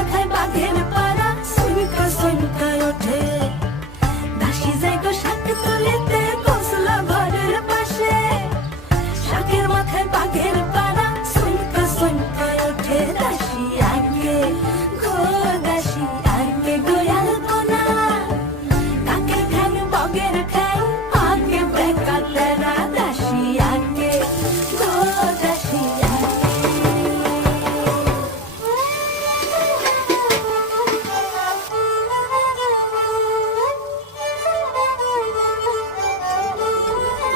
মাথায় বাঘের পাড়া সুনকা সুনকায় ওঠে দাসী যায় গো শাক তুলিতে কসলা ঘরের পাশে শাকের মাথায় বাঘের